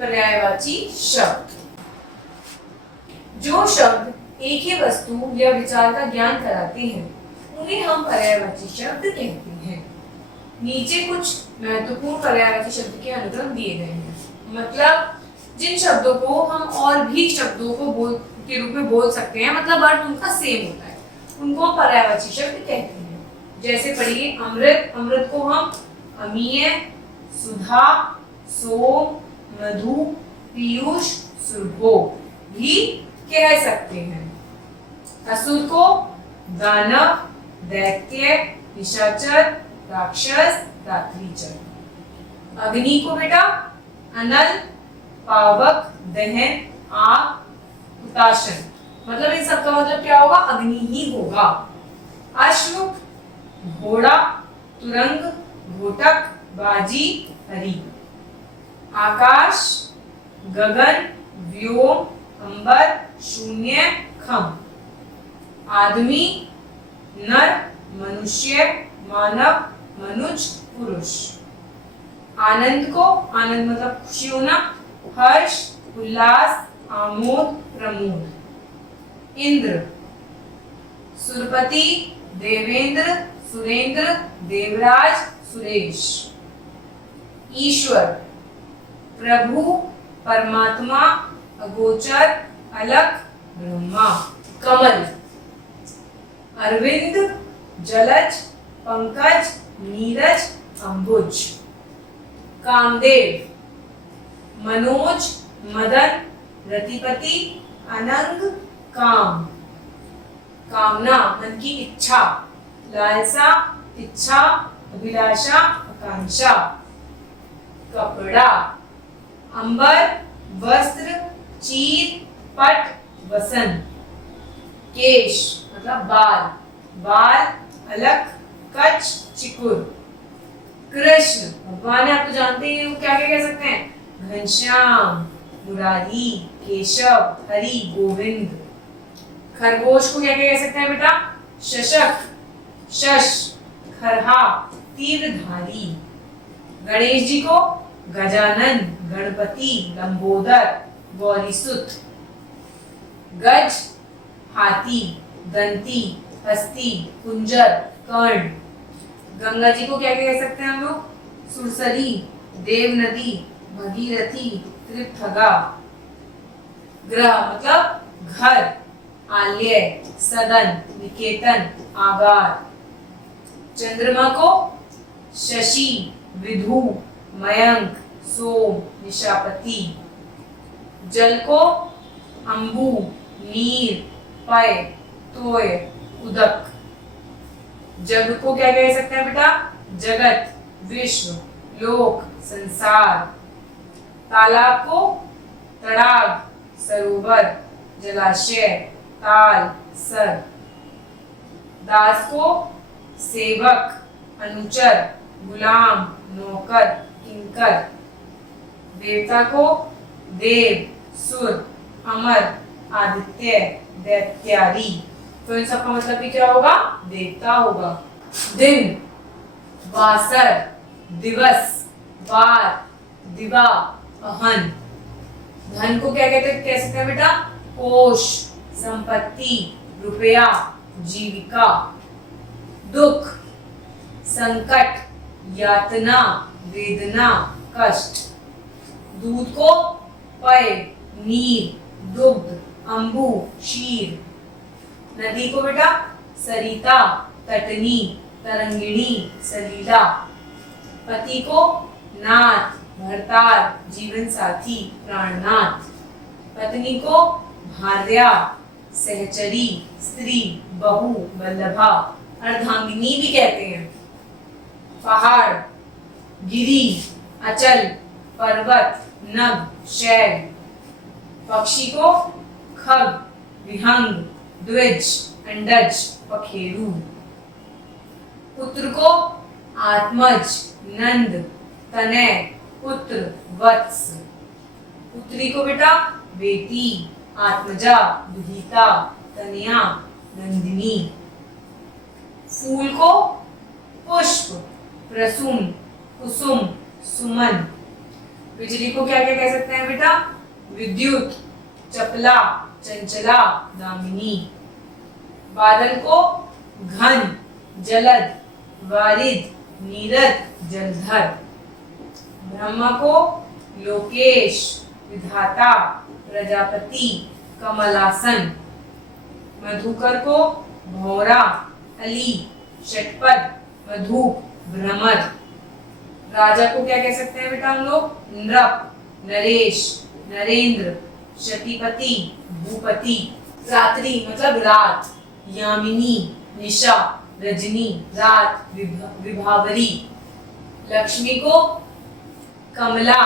पर्यायवाची शब्द। जो शब्द एक ही वस्तु या विचार का ज्ञान कराते हैं उन्हें हम पर्यायवाची शब्द कहते हैं। नीचे कुछ महत्वपूर्ण पर्यायवाची शब्द के अनुक्रम दिए गए हैं। मतलब जिन शब्दों को हम और भी शब्दों को के रूप में बोल सकते हैं, मतलब अर्थ उनका सेम होता है, उनको पर्यायवाची शब्द कहते हैं। जैसे पढ़िए अमृत, अमृत को हम अमीय, सुधा, सोम, मधु, पीयूष, सुरभो भी कह सकते हैं। असुर को दानव, दैत्य, निशाचर, राक्षस, रात्रिचर। अग्नि को बेटा अनल, पावक, दहन, आग, हुताशन। मतलब इन सबका मतलब क्या होगा? अग्नि ही होगा। अश्व, घोड़ा, तुरंग, घोटक, बाजी, हरि। आकाश, गगन, व्योम, अंबर, शून्य, खम। आदमी, नर, मनुष्य, मानव, मनुज, पुरुष। आनंद को, आनंद मतलब खुशी होना, हर्ष, उल्लास, आमोद, प्रमोद। इंद्र, सुरपति, देवेंद्र, सुरेंद्र, देवराज, सुरेश। ईश्वर, प्रभु, परमात्मा, अगोचर, अलख, ब्रह्मा। कमल, अरविंद, जलज, पंकज, नीरज, अंबुज। कामदेव, मनोज, मदन, रतिपति, अनंग, काम। कामना मन की इच्छा, लालसा, इच्छा, अभिलाषा, आकांक्षा। कपड़ा, अंबर, वस्त्र, चीर, पट, वसन। केश मतलब बाल, बाल, अलख, कच्छ, चिकुर। कृष्ण भगवान है, आप तो जानते हैं, वो क्या क्या कह सकते हैं? घनश्याम, मुरारी, केशव, हरि, गोविंद। खरगोश को क्या क्या कह सकते हैं बेटा? शशक, शश, खरहा, तीव्रधारी। गणेश जी को गजानन, गणपति, लंबोदर, गौरीसुत। गज, हाथी, दंती, हस्ती, कुंजर, कर्ण। गंगा जी को क्या क्या कह सकते हैं हम लोग? सुरसरी, देव नदी, भगीरथी, त्रिपथगा। ग्रह मतलब घर, आलय, सदन, निकेतन, आगार। चंद्रमा को शशि, विधु, मयंक, सोम, निशापति। जल को अंबु, नीर, पय, तोय, उदक। जग को क्या कह सकते हैं बेटा? जगत, विश्व, लोक, संसार। तालाब को तड़ाग, सरोवर, जलाशय, ताल, सर। दास को सेवक, अनुचर, गुलाम, नौकर, किंकर। देवता को देव, सुर, अमर, आदित्य, दैत्यादि। तो इन सबका मतलब भी क्या होगा? देवता होगा। दिन, वासर, दिवस, वार, दिवा, अहन। धन को क्या कह सकते हैं बेटा? कोश, संपत्ति, रुपया, जीविका। दुख, संकट, यातना, वेदना, कष्ट। दूध को पय, नीर, दुग्ध, अंबु, क्षीर। नदी को बेटा सरिता, तटनी, तरंगिणी, सलीला। पति को नाथ, भरतार, जीवन साथी, प्राणनाथ। पत्नी को भार्या, सहचरी, स्त्री, बहू, वल्लभा, अर्धांगिनी भी कहते हैं। पहाड़, गिरी, अचल, पर्वत, नभ, शैल। पक्षी को खग, विहंग, द्विज, अंडज, पखेरु। पुत्र को आत्मज, नंद, तनय, पुत्र, वत्स। पुत्री को बेटा बेटी, आत्मजा, दुहिता, तनया, नंदिनी। फूल को पुष्प, प्रसुम, कुसुम, सुमन। बिजली को क्या क्या कह सकते हैं बेटा? विद्युत, चपला, चंचला, दामिनी। बादल को घन, जलद, वारिद, नीरद, जलधर। ब्रह्मा को लोकेश, विधाता, प्रजापति, कमलासन। मधुकर को भौरा, अली, षटपद, मधुप, भ्रमर। राजा को क्या कह सकते हैं बेटा हम लोग? नृप, नरेश, नरेंद्र, शतीपति, भूपति। रात्रि मतलब रात, यामिनी, निशा, रजनी, रात, विभावरी। लक्ष्मी को कमला,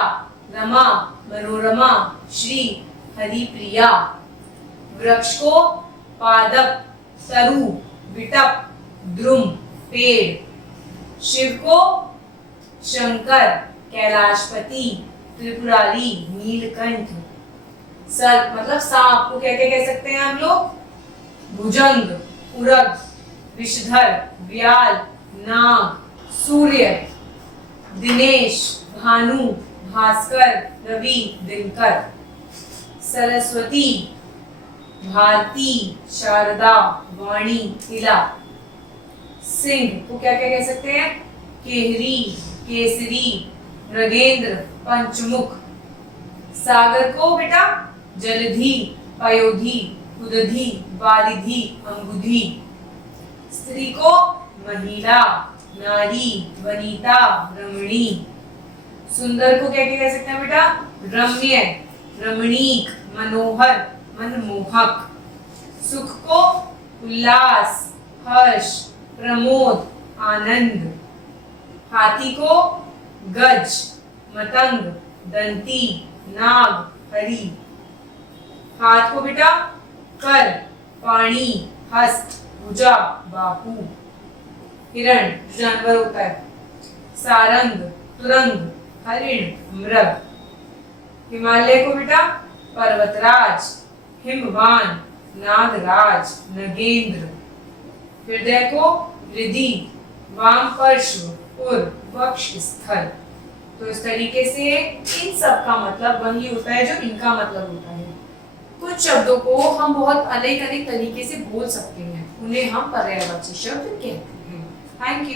रमा, मनोरमा, श्री, हरिप्रिया। वृक्ष को पादप, तरु, विटप, द्रुम, पेड़। शिव को शंकर, कैलाशपति, त्रिपुरारी, नीलकंठ। सर्प मतलब सांप को क्या क्या कह सकते हैं हम लोग? भुजंग, उरग, विषधर, व्याल, नाग, सूर्य। दिनेश, भानु, भास्कर, रवि, दिनकर। सरस्वती, भारती, शारदा, वाणी, तिला। सिंह को क्या क्या कह सकते हैं? केहरी, केसरी, मृगेंद्र, पंचमुख। सागर को बेटा जलधि, पयोधि, उदधि, वारिधि, अंगुधि। स्त्री को महिला, नारी, वनिता, रमणी। सुंदर को क्या क्या कह सकते हैं बेटा? रम्य, रमणीक, मनोहर, मनमोहक। सुख को उल्लास, हर्ष, प्रमोद, आनंद। हाथी को गज, मतंग, दंती, नाग, हरि। हाथ को बेटा कर, पाणी, हस्त, भुजा, बाहु। हिरण जो जानवर होता है। सारंग, तुरंग, हरिण, मृग। हिमालय को बेटा पर्वतराज, हिमवान, नागराज, नगेंद्र। हृदय को रिधि, वाम पार्श्व, उर, वक्ष स्थल। तो इस तरीके से इन सब का मतलब वही होता है जो इनका मतलब होता है। कुछ शब्दों को हम बहुत अलग अलग तरीके से बोल सकते हैं, उन्हें हम पर्यायवाची शब्द कहते हैं। Thank you.